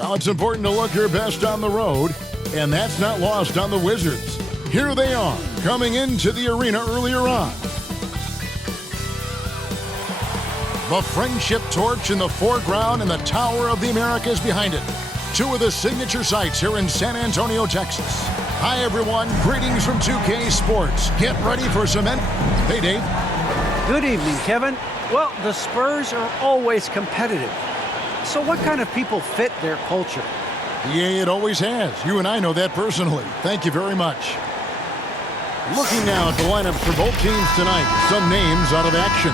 Now it's important to look your best on the road, and that's not lost on the Wizards. Here they are, coming into the arena earlier on. The Friendship Torch in the foreground and the Tower of the Americas behind it. Two of the signature sites here in San Antonio, Texas. Hi, everyone. Greetings from 2K Sports. Get ready for some Hey, Dave. Good evening, Kevin. Well, the Spurs are always competitive. So what kind of people fit their culture? Yeah, it always has. You and I know that personally. Thank you very much. Looking now at the lineups for both teams tonight. Some names out of action.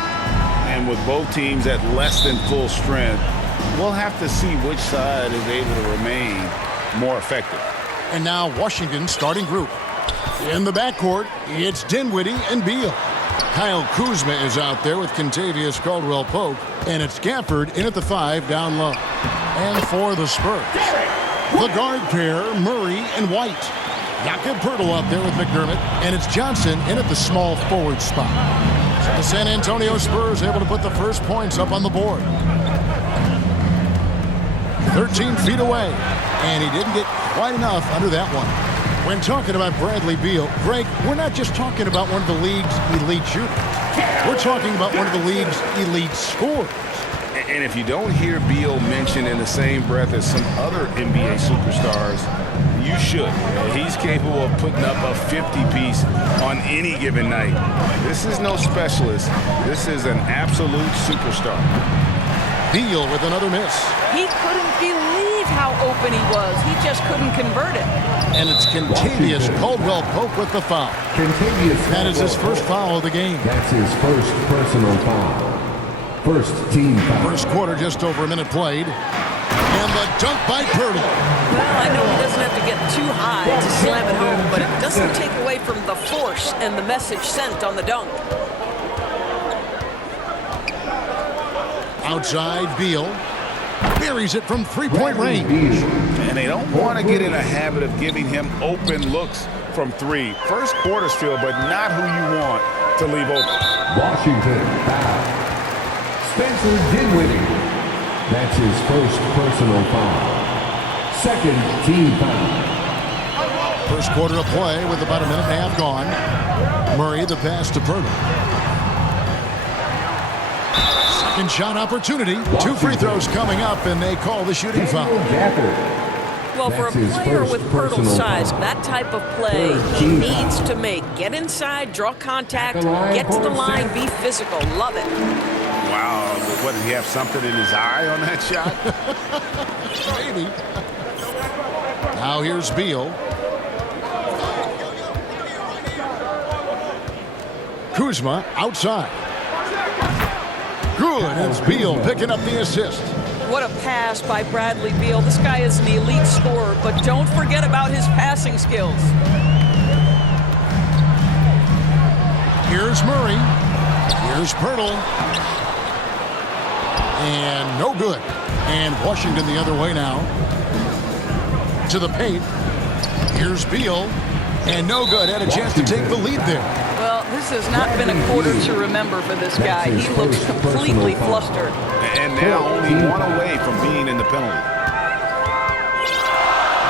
And with both teams at less than full strength, we'll have to see which side is able to remain more effective. And now Washington's starting group. In the backcourt, it's Dinwiddie and Beal. Kyle Kuzma is out there with Kentavious Caldwell-Pope, and it's Gafford in at the 5 down low. And for the Spurs, the guard pair, Murray and White. Jakob Poeltl out there with McDermott, and it's Johnson in at the small forward spot. The San Antonio Spurs able to put the first points up on the board. 13 feet away, and he didn't get quite enough under that one. When talking about Bradley Beal, Greg, we're not just talking about one of the league's elite shooters. We're talking about one of the league's elite scorers. And if you don't hear Beal mentioned in the same breath as some other NBA superstars, you should. He's capable of putting up a 50-piece on any given night. This is no specialist. This is an absolute superstar. Beal with another miss. He couldn't believe how open he was. He just couldn't convert it. And it's Kentavious Caldwell-Pope with the foul. That is his first foul of the game. That's his first personal foul. First team foul. First quarter, just over a minute played. And the dunk by Poeltl. Well, I know he doesn't have to get too high to slam it home, but it doesn't take away from the force and the message sent on the dunk. Outside, Beal buries it from three-point range. And they don't want to get in a habit of giving him open looks from three. First quarter's feel, but not who you want to leave open. Washington foul. Spencer Dinwiddie. That's his first personal foul. Second team foul. First quarter of play with about a minute and a half gone. Murray the pass to Poeltl. Second shot opportunity. Two free throws coming up, and they call the shooting foul. Well, for a player with Poeltl's size, that type of play he needs to make. Get inside, draw contact, get to the line, be physical. Love it. Wow, what, did he have something in his eye on that shot? Maybe. Now here's Beal. Kuzma outside. Good, it's Beal picking up the assist. What a pass by Bradley Beal. This guy is an elite scorer, but don't forget about his passing skills. Here's Murray. Here's Poeltl. And no good. And Washington the other way now. To the paint. Here's Beal. And no good. Had a chance to take the lead there. Well, this has not been a quarter to remember for this guy. He looks completely flustered. And now only one away from being in the penalty.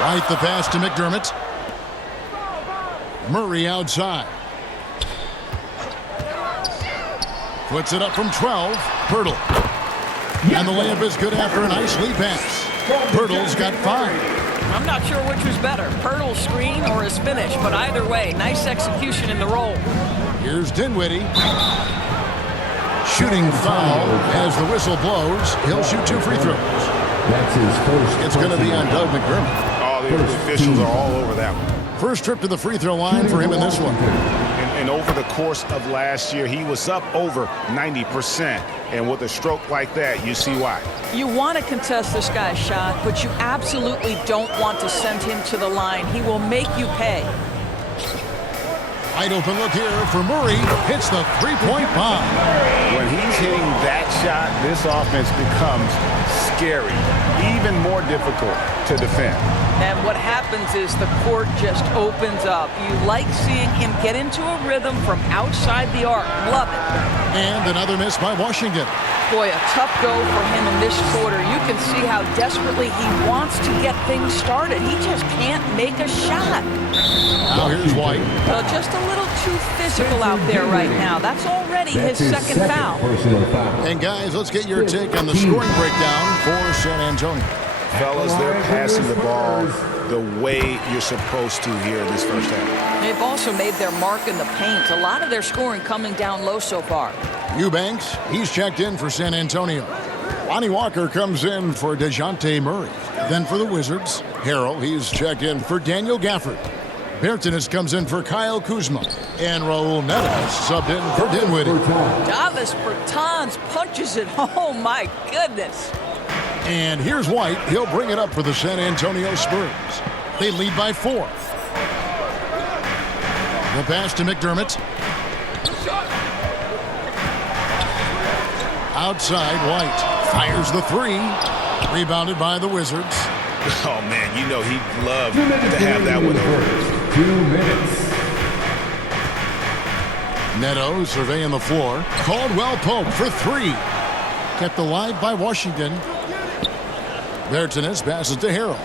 Right, the pass to McDermott. Murray outside. Puts it up from 12. Poeltl. And the layup is good after a nice lead pass. Poeltl's got 5. I'm not sure which was better, Poeltl's screen or his finish, but either way, nice execution in the roll. Here's Dinwiddie. Shooting foul as the whistle blows. He'll shoot 2 free throws. That's his first. It's going to be on Doug McDermott. Oh, the officials are all over that one. First trip to the free throw line for him in this one. And over the course of last year, he was up over 90%. And with a stroke like that, you see why. You want to contest this guy's shot, but you absolutely don't want to send him to the line. He will make you pay. Wide open look here for Murray. Hits the three-point bomb. When he's hitting that shot, this offense becomes scary, even more difficult to defend. And what happens is the court just opens up. You like seeing him get into a rhythm from outside the arc. Love it. And another miss by Washington. Boy, a tough go for him in this quarter. You can see how desperately he wants to get things started. He just can't make a shot. Now here's White. Well, just a little too physical out there right now. That's already his second foul. And guys, let's get your take on the scoring breakdown for San Antonio. Fellas, they're passing the ball the way you're supposed to here in this first half. They've also made their mark in the paint. A lot of their scoring coming down low so far. Eubanks, he's checked in for San Antonio. Lonnie Walker comes in for DeJounte Murray. Then for the Wizards, Harrell, he's checked in for Daniel Gafford. Bertanis comes in for Kyle Kuzma. And Raul Neves subbed in for Dinwiddie. Davis Bertans punches it. Oh, my goodness. And here's White. He'll bring it up for the San Antonio Spurs. They lead by 4. The pass to McDermott. Outside, White fires the 3. Rebounded by the Wizards. Oh, man, you know he'd love to have that one over. 2 minutes. Neto surveying the floor. Caldwell Pope for 3. Kept alive by Washington. Bertanis passes to Harrell.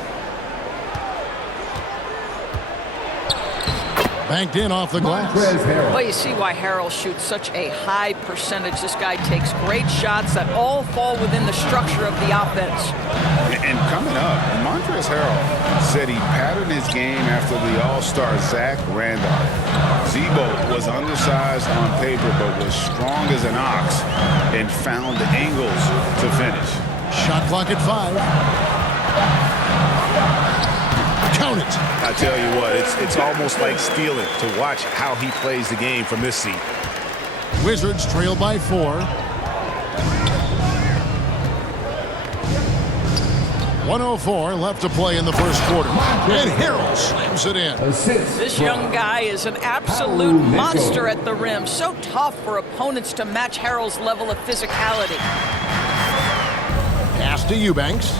Banked in off the glass. Well, you see why Harrell shoots such a high percentage. This guy takes great shots that all fall within the structure of the offense. And coming up, Montrezl Harrell said he patterned his game after the All-Star Zach Randolph. Zebo was undersized on paper but was strong as an ox and found the angles to finish. Shot clock at 5. Count it. I tell you what, it's almost like stealing to watch how he plays the game from this seat. Wizards trail by 4. 1:04 left to play in the first quarter. And Harrell slams it in. This young guy is an absolute monster at the rim. So tough for opponents to match Harrell's level of physicality. Pass to Eubanks.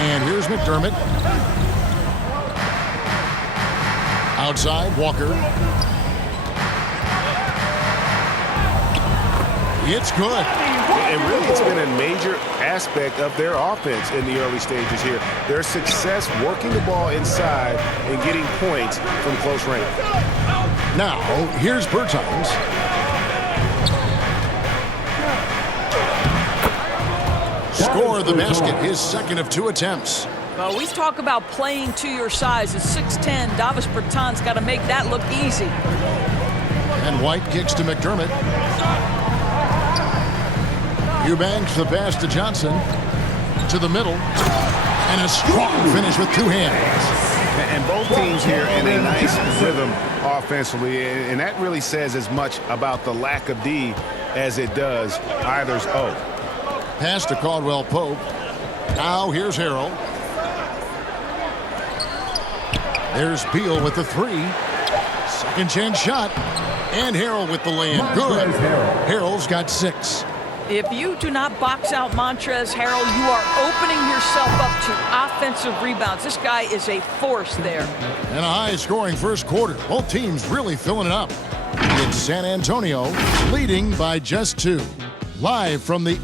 And here's McDermott. Outside, Walker. It's good. And really, it's been a major aspect of their offense in the early stages here. Their success working the ball inside and getting points from close range. Now, here's Bertans. Score the basket, his second of 2 attempts. Well, we talk about playing to your size. At 6'10", Davis Bertans got to make that look easy. And White kicks to McDermott. Eubanks the pass to Johnson. To the middle. And a strong finish with 2 hands. And both teams here in a nice rhythm offensively. And that really says as much about the lack of D as it does either's O. Pass to Caldwell Pope. Now here's Harrell. There's Beal with the 3. Second chance shot. And Harrell with the lay-in. Good. Harrell's got 6. If you do not box out Montrezl Harrell, you are opening yourself up to offensive rebounds. This guy is a force there. And a high-scoring first quarter. Both teams really filling it up. It's San Antonio leading by just 2. Live from the...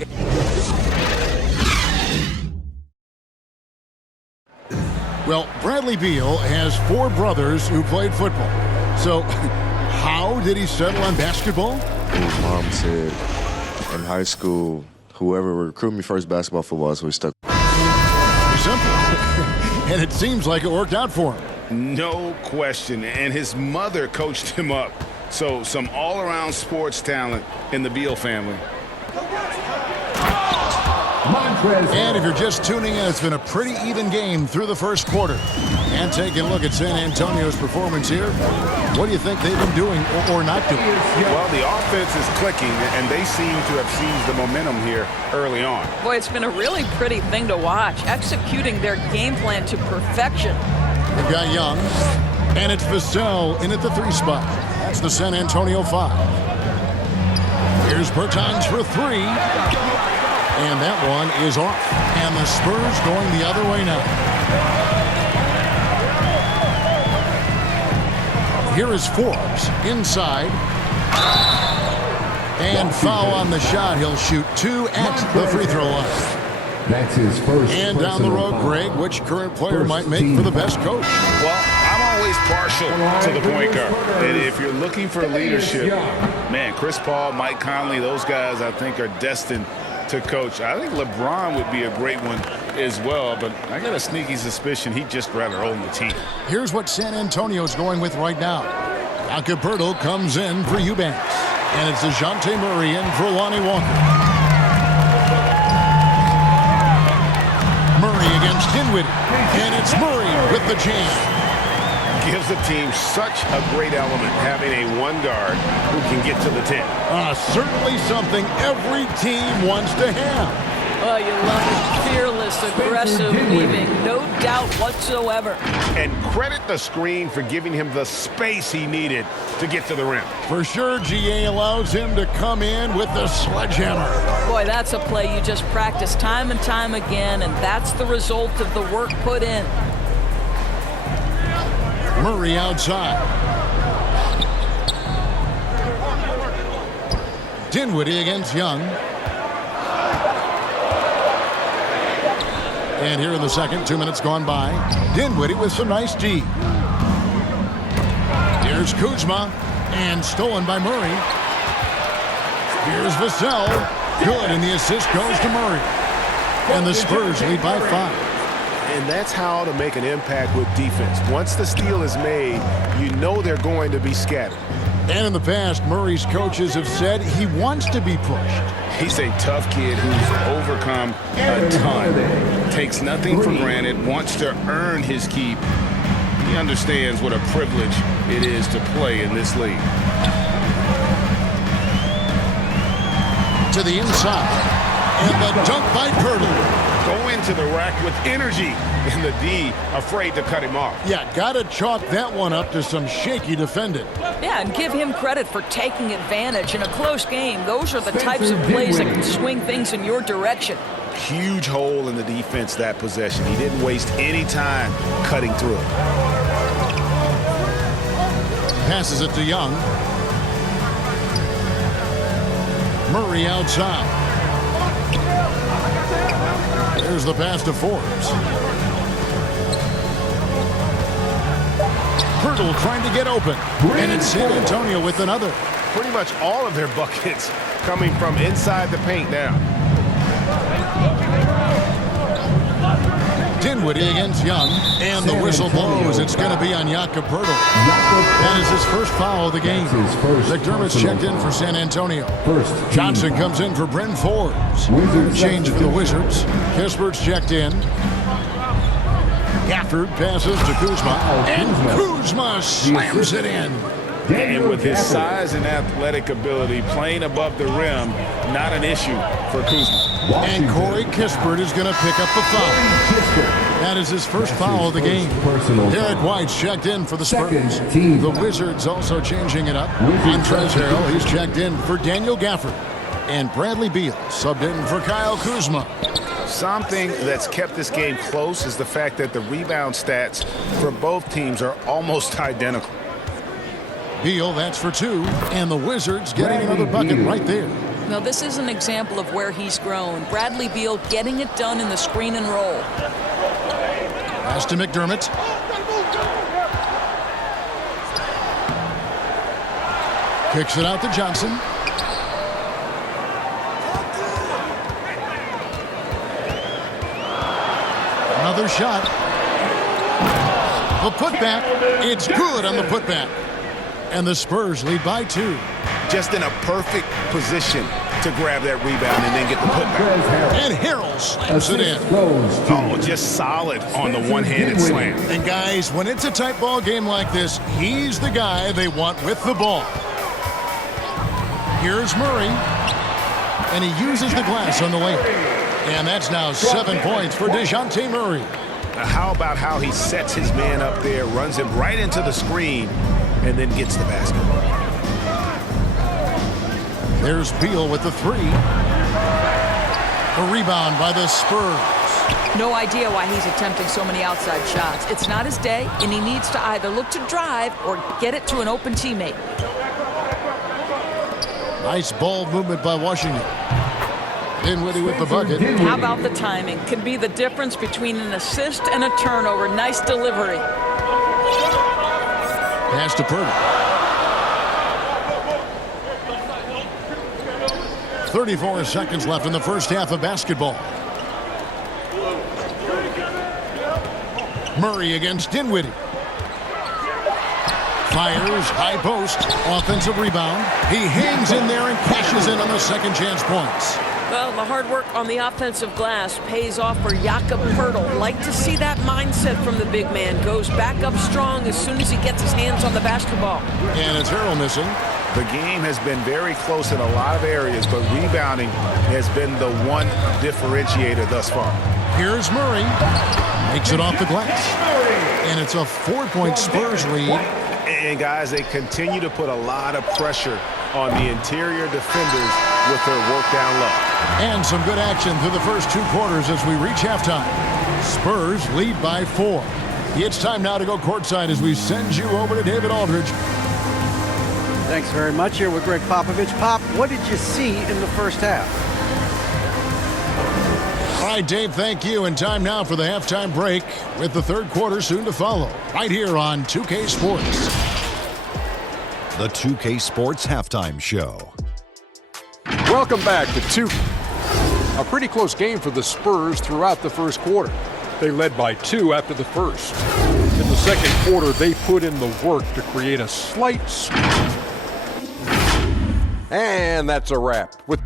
Well, Bradley Beal has 4 brothers who played football. So, how did he settle on basketball? His mom said in high school, whoever recruited me first basketball, football, so we stuck. Simple. And it seems like it worked out for him. No question. And his mother coached him up. So some all-around sports talent in the Beal family. And if you're just tuning in, it's been a pretty even game through the first quarter. And taking a look at San Antonio's performance here, what do you think they've been doing or not doing? Well, the offense is clicking, and they seem to have seized the momentum here early on. Boy, it's been a really pretty thing to watch, executing their game plan to perfection. They've got Young, and it's Vassell in at the 3 spot. That's the San Antonio 5. Here's Bertans for 3. And that one is off. And the Spurs going the other way now. Here is Forbes inside. And foul on the shot. He'll shoot 2 at the free throw line. That's his first. And down the road, Greg, which current player might make for the best coach? Well, I'm always partial to the point guard. And if you're looking for leadership, man, Chris Paul, Mike Conley, those guys I think are destined to coach. I think LeBron would be a great one as well, but I got a sneaky suspicion he'd just rather own the team. Here's what San Antonio's going with right now. Jakob comes in for Eubanks. And it's DeJounte Murray in for Lonnie Walker. Murray against Dinwiddie. And it's Murray with the jam. Gives the team such a great element having a one guard who can get to the 10. Certainly something every team wants to have. Oh, you love it. Fearless, aggressive, leaving no doubt whatsoever. And credit the screen for giving him the space he needed to get to the rim. For sure, GA allows him to come in with the sledgehammer. Boy, that's a play you just practice time and time again, and that's the result of the work put in. Murray outside. Dinwiddie against Young. And here in the second, 2 minutes gone by. Dinwiddie with some nice D. Here's Kuzma. And stolen by Murray. Here's Vassell. Good, and the assist goes to Murray. And the Spurs lead by 5. And that's how to make an impact with defense. Once the steal is made, you know they're going to be scattered. And in the past, Murray's coaches have said he wants to be pushed. He's a tough kid who's overcome a ton. Takes nothing for granted, wants to earn his keep. He understands what a privilege it is to play in this league. To the inside. And the dunk by Pirtle. Go into the rack with energy, and the D afraid to cut him off. Yeah, gotta chalk that one up to some shaky defending. Yeah, and give him credit for taking advantage in a close game. Those are the types of plays that can swing things in your direction. Huge hole in the defense that possession. He didn't waste any time cutting through it. Passes it to Young. Murray outside. There's the pass to Forbes. Pirtle trying to get open. And it's San Antonio with another. Pretty much all of their buckets coming from inside the paint now. Dinwiddie against Young. And the whistle blows. It's going to be on Jakob Pirtle. That is his first foul of the game. McDermott's checked in for San Antonio. Johnson comes in for Bryn Forbes. Change for the Wizards. Kispert's checked in. Gafford passes to Kuzma. And Kuzma slams it in. And with his size and athletic ability, playing above the rim, not an issue for Kuzma. And Corey Kispert is going to pick up the foul. That is his first foul of the game. Derek White's checked in for the Spurs. The Wizards also changing it up. Montrezl Harrell, he's checked in for Daniel Gafford. And Bradley Beal subbed in for Kyle Kuzma. Something that's kept this game close is the fact that the rebound stats for both teams are almost identical. Beal, that's for 2. And the Wizards getting another bucket right there. Now, this is an example of where he's grown. Bradley Beal getting it done in the screen and roll. Pass to McDermott. Kicks it out to Johnson. Another shot. The putback. It's good on the putback. And the Spurs lead by 2. Just in a perfect position to grab that rebound and then get the putback. And Harrell slams it in. Oh, just solid on the one-handed slam. And guys, when it's a tight ball game like this, he's the guy they want with the ball. Here's Murray. And he uses the glass on the layup. And that's now 7 points for DeJounte Murray. Now, how about how he sets his man up there, runs him right into the screen, and then gets the basket. There's Beal with the 3. The rebound by the Spurs. No idea why he's attempting so many outside shots. It's not his day, and he needs to either look to drive or get it to an open teammate. Nice ball movement by Washington. Dinwiddie with the bucket. How about the timing? Can be the difference between an assist and a turnover. Nice delivery. Pass to Purdy. 34 seconds left in the first half of basketball. Murray against Dinwiddie. Fires, high post, offensive rebound. He hangs in there and cashes in on the second chance points. Well, the hard work on the offensive glass pays off for Jakob Poeltl. Like to see that mindset from the big man. Goes back up strong as soon as he gets his hands on the basketball. And it's Harrell missing. The game has been very close in a lot of areas, but rebounding has been the one differentiator thus far. Here's Murray. Makes it off the glass. And it's a 4-point Spurs lead. And guys, they continue to put a lot of pressure on the interior defenders with their work down low. And some good action through the first 2 quarters as we reach halftime. Spurs lead by 4. It's time now to go courtside as we send you over to David Aldridge. Thanks very much. Here with Greg Popovich. Pop, what did you see in the first half? All right, Dave, thank you. And time now for the halftime break with the third quarter soon to follow. Right here on 2K Sports. The 2K Sports Halftime Show. Welcome back to 2. A pretty close game for the Spurs throughout the first quarter. They led by 2 after the first. In the second quarter, they put in the work to create a slight. And that's a wrap. With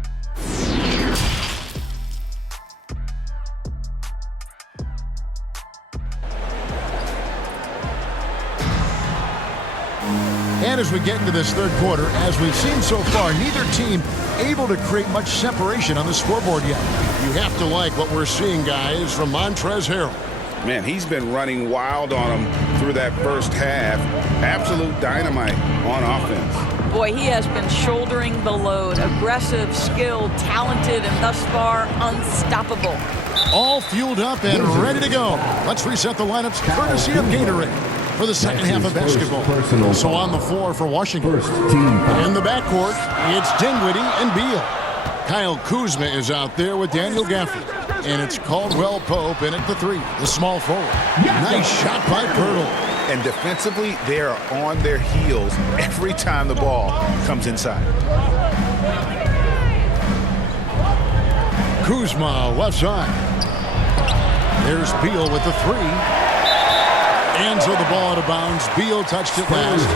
And as we get into this third quarter, as we've seen so far, neither team able to create much separation on the scoreboard yet. You have to like what we're seeing, guys, from Montrezl Harrell. Man, he's been running wild on them through that first half. Absolute dynamite on offense. Boy, he has been shouldering the load. Aggressive, skilled, talented, and thus far unstoppable. All fueled up and ready to go. Let's reset the lineups courtesy of Gatorade for the second half of basketball. So on the floor for Washington. In the backcourt, it's Dinwiddie and Beal. Kyle Kuzma is out there with Daniel Gafford. And it's Caldwell Pope in at the 3, the small forward. Nice shot by Poeltl. And defensively, they are on their heels every time the ball comes inside. Kuzma, left side. There's Beal with the 3. And so the ball out of bounds. Beal touched it last.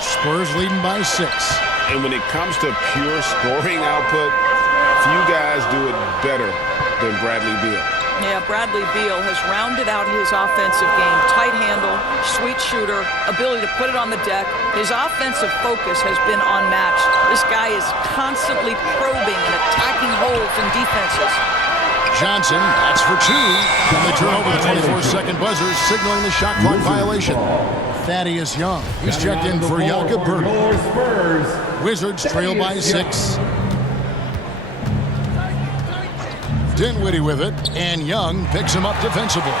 Spurs leading by 6. And when it comes to pure scoring output, few guys do it better than Bradley Beal. Yeah, Bradley Beal has rounded out his offensive game. Tight handle, sweet shooter, ability to put it on the deck. His offensive focus has been unmatched. This guy is constantly probing and attacking holes in defenses. Johnson, that's for 2. And they turn over the 24-second buzzer, signaling the shot clock violation. Thaddeus Young, he's checked in for Jakob Poeltl. Wizards trail by 6. Dinwiddie with it, and Young picks him up defensively.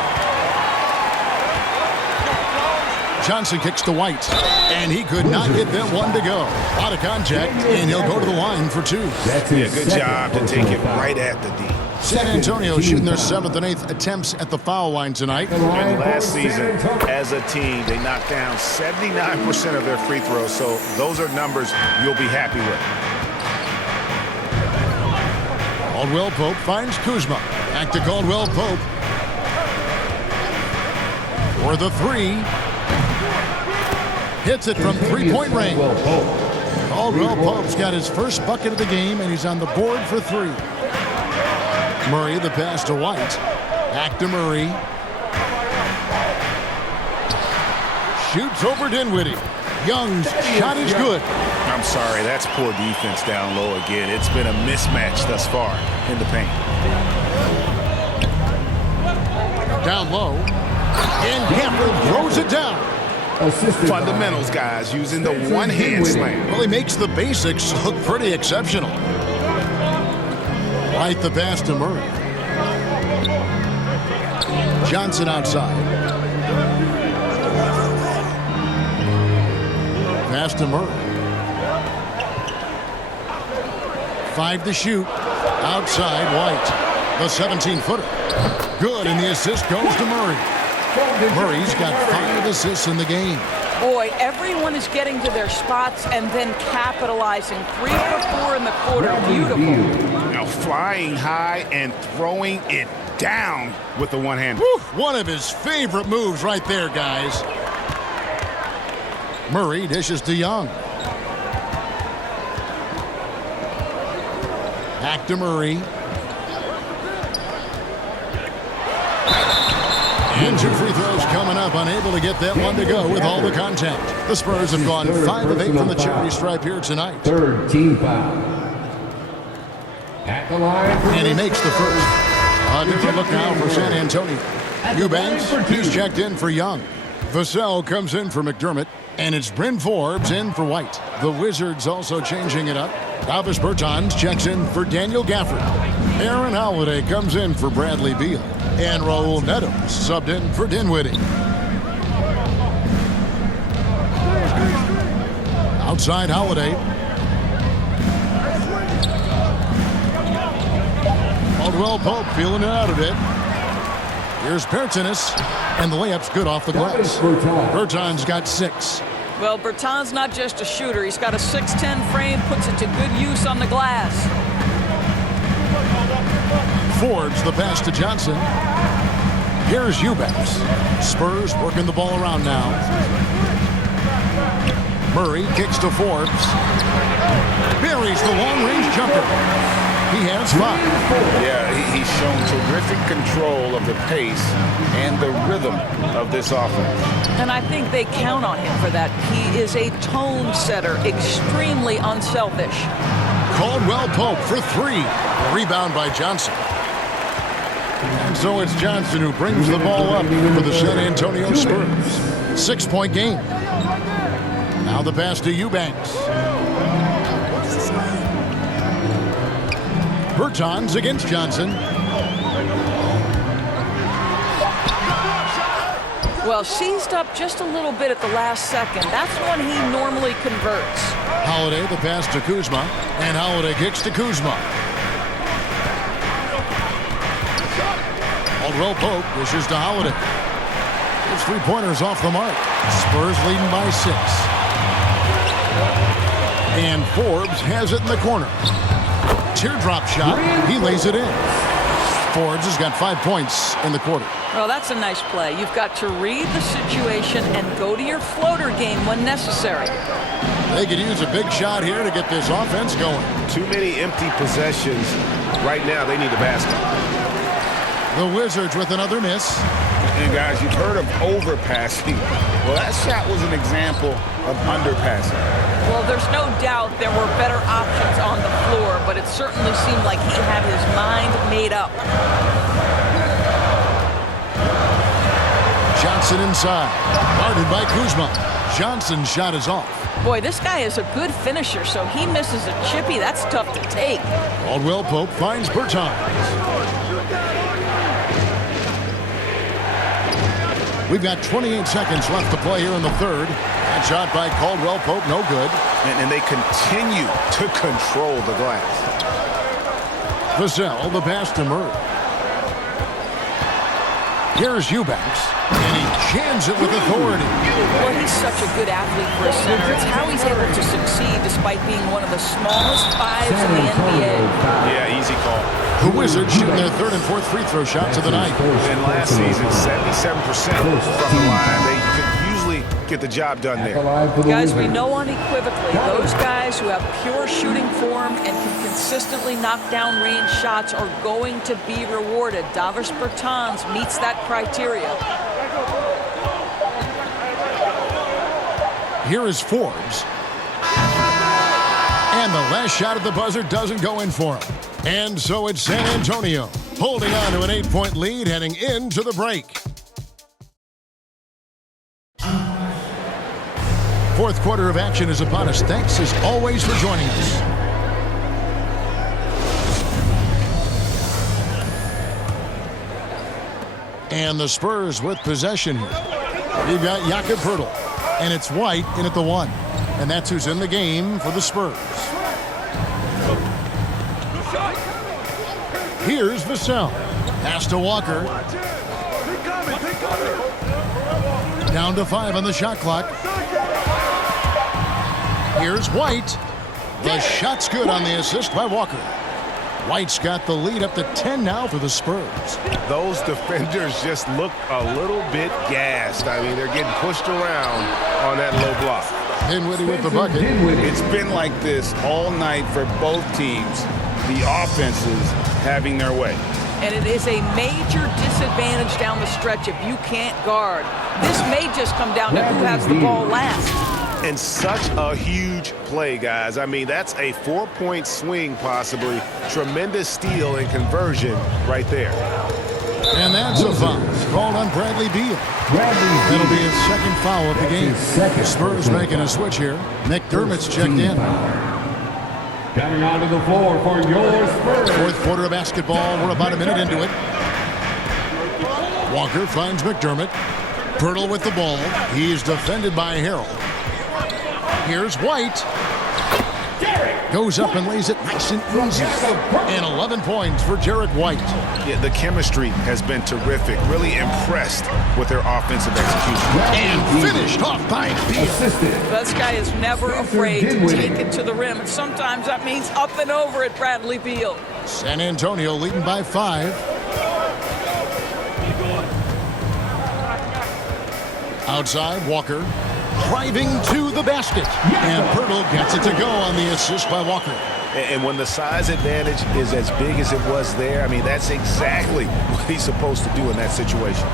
Johnson kicks to White, and he could not get them one to go. Out of contact, and he'll go to the line for 2. Yeah, good job to take it right at the D. San Antonio shooting their 7th and 8th attempts at the foul line tonight. And last season, as a team, they knocked down 79% of their free throws, so those are numbers you'll be happy with. Caldwell Pope finds Kuzma. Back to Caldwell Pope. For the 3. Hits it from 3-point range. Caldwell Pope's got his first bucket of the game, and he's on the board for 3. Murray, the pass to White. Back to Murray. Shoots over Dinwiddie. Young's shot is good. I'm sorry, that's poor defense down low again. It's been a mismatch thus far in the paint. Down low. And Gafford throws it down. Assisted Fundamentals, guys, using the one-hand slam. Well, he makes the basics look pretty exceptional. Right the pass to Murray. Johnson outside. Pass to Murray. 5 to shoot. Outside, White. The 17-footer. Good, and the assist goes to Murray. Murray's got 5 assists in the game. Boy, everyone is getting to their spots and then capitalizing. 3 for 4 in the quarter. Beautiful. Now flying high and throwing it down with the one hand. One of his favorite moves right there, guys. Murray dishes to Young. Back to Murray. And 2 free throws coming up. Unable to get that one to go with all the contact. The Spurs have gone 5 of 8 from the charity stripe here tonight. Third team foul. At the line. And he makes the first. A different look now for San Antonio. Eubanks, he's checked in for Young. Vassell comes in for McDermott. And it's Bryn Forbes in for White. The Wizards also changing it up. Davis Bertans checks in for Daniel Gafford. Aaron Holiday comes in for Bradley Beal. And Raul Neto subbed in for Dinwiddie. Outside Holiday. Caldwell Pope feeling it out a bit. Here's Bertans, and the layup's good off the glass. Bertans got 6. Well, Bertans not just a shooter. He's got a 6'10 frame, puts it to good use on the glass. Forbes the pass to Johnson. Here's Eubanks. Spurs working the ball around now. Murray kicks to Forbes. Buries the long-range jumper. He has 5. Yeah, he's shown terrific control of the pace and the rhythm of this offense. And I think they count on him for that. He is a tone setter, extremely unselfish. Caldwell Pope for 3. Rebound by Johnson. And so it's Johnson who brings the ball up for the San Antonio Spurs. 6-point game. Now the pass to Eubanks. Bertans against Johnson. Well, seized up just a little bit at the last second. That's when he normally converts. Holiday the pass to Kuzma. And Holiday kicks to Kuzma. Caldwell Pope dishes to Holiday. His 3-pointers off the mark. Spurs leading by 6. And Forbes has it in the corner. Teardrop shot. He lays it in. Forbes has got 5 points in the quarter. Well, that's a nice play. You've got to read the situation and go to your floater game when necessary. They could use a big shot here to get this offense going. Too many empty possessions. Right now, they need a basket. The Wizards with another miss. And guys, you've heard of overpassing. Well, that shot was an example of underpassing. Well, there's no doubt there were better options on the floor, but it certainly seemed like he had his mind made up. Johnson inside. Guarded by Kuzma. Johnson's shot is off. Boy, this guy is a good finisher, so he misses a chippy. That's tough to take. Caldwell Pope finds Bertans. We've got 28 seconds left to play here in the third. That shot by Caldwell Pope, no good. And they continue to control the glass. Vassell, the pass to Murray. Here's Eubanks, and he jams it with authority. Well, he's such a good athlete for a center. It's how he's able to succeed despite being one of the smallest 5s in the NBA. Yeah, easy call. The Wizards shooting their 3rd and 4th free throw shots of the night. And last season, 77% from the line. They could usually get the job done there. Guys, we know unequivocally those guys who have pure shooting form and can consistently knock down range shots are going to be rewarded. Davis Bertans meets that criteria. Here is Forbes. And the last shot at the buzzer doesn't go in for him. And so it's San Antonio holding on to an 8-point lead heading into the break. Fourth quarter of action is upon us. Thanks as always for joining us. And the Spurs with possession here. You've got Jakob Poeltl, and it's White in at the 1. And that's who's in the game for the Spurs. Here's Vassell. Pass to Walker. Down to 5 on the shot clock. Here's White. The shot's good on the assist by Walker. White's got the lead up to 10 now for the Spurs. Those defenders just look a little bit gassed. I mean, they're getting pushed around on that low block. Dinwiddie with the bucket. It's been like this all night for both teams. The offenses having their way. And it is a major disadvantage down the stretch if you can't guard. This may just come down to who has the ball last. And such a huge play, guys. I mean, that's a 4-point swing possibly. Tremendous steal and conversion right there. And that's a foul called on Bradley Beal. That'll be his second foul of the game. The Spurs making a switch here. McDermott's checked in. Coming onto the floor for your Spurs. Fourth quarter of basketball. We're about a minute into it. Walker finds McDermott. Poeltl with the ball. He's defended by Harrell. Here's White. Goes up and lays it nice and easy. And 11 points for Jarrett White. Yeah, the chemistry has been terrific. Really impressed with their offensive execution. And finished off by Beal. This guy is never afraid to take it to the rim. And sometimes that means up and over at Bradley Beal. San Antonio leading by 5. Outside, Walker. Driving to the basket. And Poeltl gets it to go on the assist by Walker. And when the size advantage is as big as it was there, I mean, that's exactly what he's supposed to do in that situation.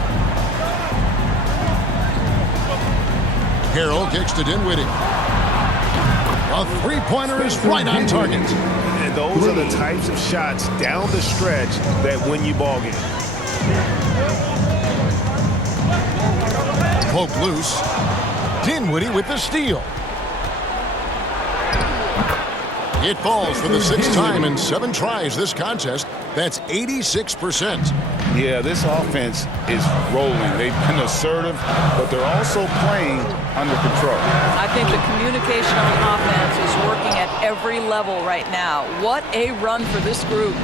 Harrell kicks to Dinwiddie. A three-pointer is right on target. And those are the types of shots down the stretch that win you ball games. Poke loose. Dinwiddie with the steal. It falls for the 6th time in 7 tries this contest. That's 86%. Yeah, this offense is rolling. They've been assertive, but they're also playing under control. I think the communication on the offense is working at every level right now. What a run for this group.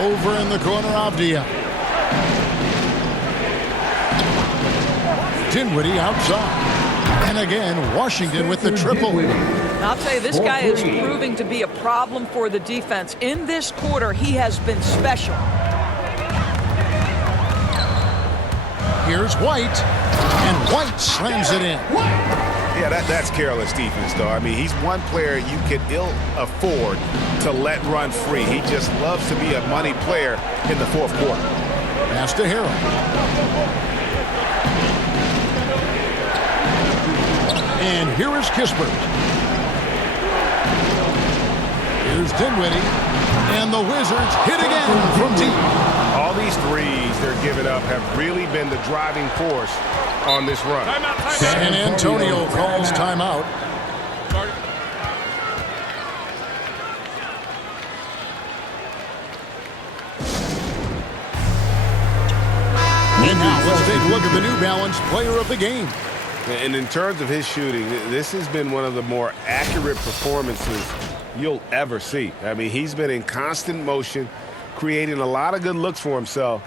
Over in the corner, Avdia. Dinwiddie outside. And again, Washington with the triple. I'll tell you, this guy is proving to be a problem for the defense. In this quarter, he has been special. Here's White. And White slams it in. Yeah, that's careless defense, though. I mean, he's one player you can ill afford to let run free. He just loves to be a money player in the fourth quarter. Pass to Harrell. And here is Kispert. Here's Dinwiddie. And the Wizards hit again from deep. All these threes they're giving up have really been the driving force on this run. San Antonio calls timeout. And now let's take a look at the New Balance Player of the Game. And in terms of his shooting, this has been one of the more accurate performances you'll ever see. I mean, he's been in constant motion, creating a lot of good looks for himself.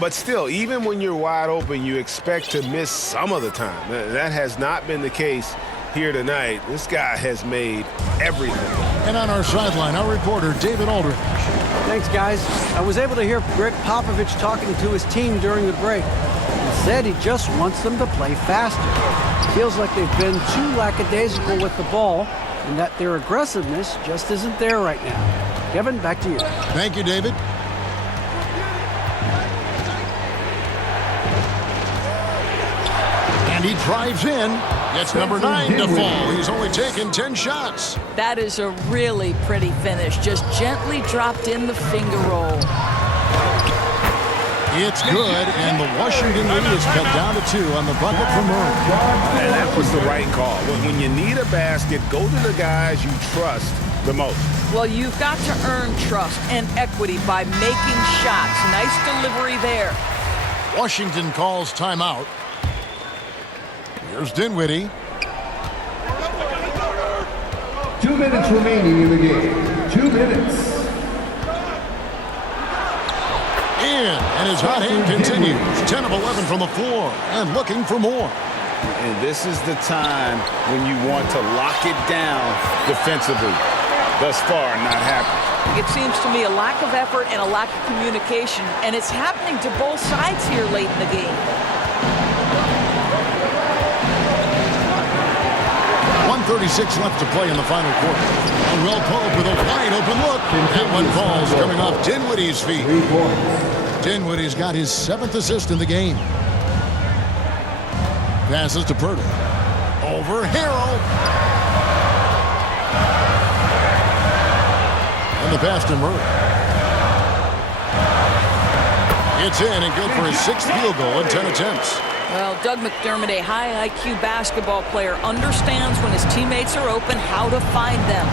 But still, even when you're wide open, you expect to miss some of the time. That has not been the case here tonight. This guy has made everything. And on our sideline, our reporter, David Aldridge. Thanks, guys. I was able to hear Greg Popovich talking to his team during the break. He said he just wants them to play faster. Feels like they've been too lackadaisical with the ball and that their aggressiveness just isn't there right now. Kevin, back to you. Thank you, David. And he drives in. Gets number 9 to fall. He's only taken 10 shots. That is a really pretty finish. Just gently dropped in the finger roll. It's good, and the Washington lead is cut down to 2 on the bucket for Murray. And that was the right call. When you need a basket, go to the guys you trust the most. Well, you've got to earn trust and equity by making shots. Nice delivery there. Washington calls timeout. Here's Dinwiddie. 2 minutes remaining in the game. 2 minutes. And his hot hand continues. 10 of 11 from the floor and looking for more. And this is the time when you want to lock it down defensively. Thus far, not happening. It seems to me a lack of effort and a lack of communication, and it's happening to both sides here late in the game. 1:36 left to play in the final quarter. And Will Pope with a wide open look. That one falls coming off Dinwiddie's feet. Dinwiddie's got his 7th assist in the game. Passes to Purtle. Over Harrell. And the pass to Murray. It's in and good for his 6th field goal in 10 attempts. Well, Doug McDermott, a high IQ basketball player, understands when his teammates are open how to find them.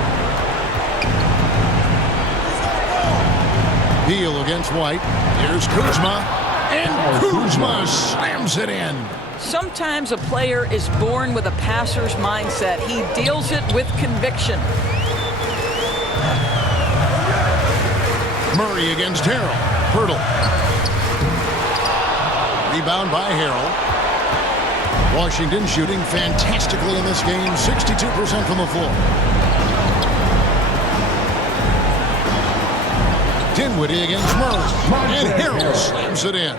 Beal against White. Here's Kuzma. And Kuzma slams it in. Sometimes a player is born with a passer's mindset. He deals it with conviction. Murray against Harrell. Purtle. Rebound by Harrell. Washington shooting fantastically in this game, 62% from the floor. Dinwiddie against Murray. And Harrell slams it in.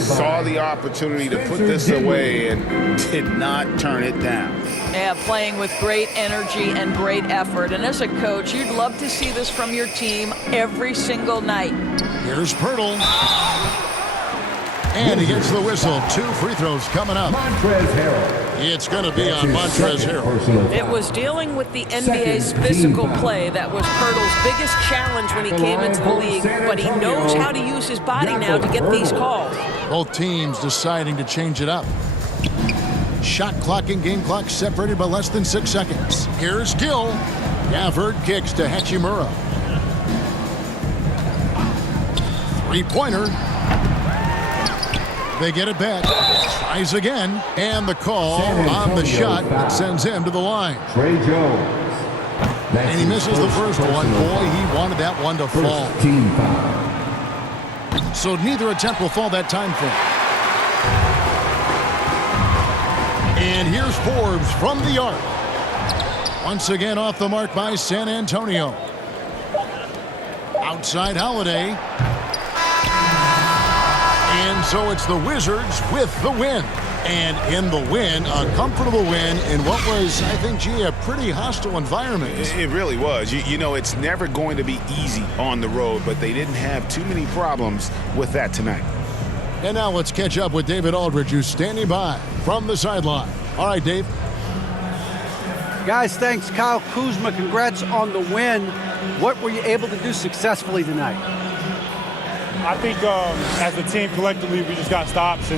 Saw the opportunity to put this away and did not turn it down. Yeah, playing with great energy and great effort. And as a coach, you'd love to see this from your team every single night. Here's Purtle. And he gets the whistle. 2 free throws coming up. It's going to be on Montrezl Harrell. It was dealing with the NBA's physical play that was Pirtle's biggest challenge when he came into the league, but he knows how to use his body now to get these calls. Both teams deciding to change it up. Shot clock and game clock separated by less than 6 seconds. Here's Gill. Gafford kicks to Hachimura. 3-pointer. They get it back. Tries again. And the call on the shot that sends him to the line. Trey Jones. And he misses the first one. Boy, he wanted that one to fall. Team foul. So neither attempt will fall that time frame. And here's Forbes from the arc. Once again off the mark by San Antonio. Outside Holiday. And so it's the Wizards with the win. And in the win, a comfortable win in what was, I think, gee, a pretty hostile environment. It really was. You know, it's never going to be easy on the road, but they didn't have too many problems with that tonight. And now let's catch up with David Aldridge, who's standing by from the sideline. All right, Dave. Guys, thanks. Kyle Kuzma, congrats on the win. What were you able to do successfully tonight? I think as a team collectively, we just got stops and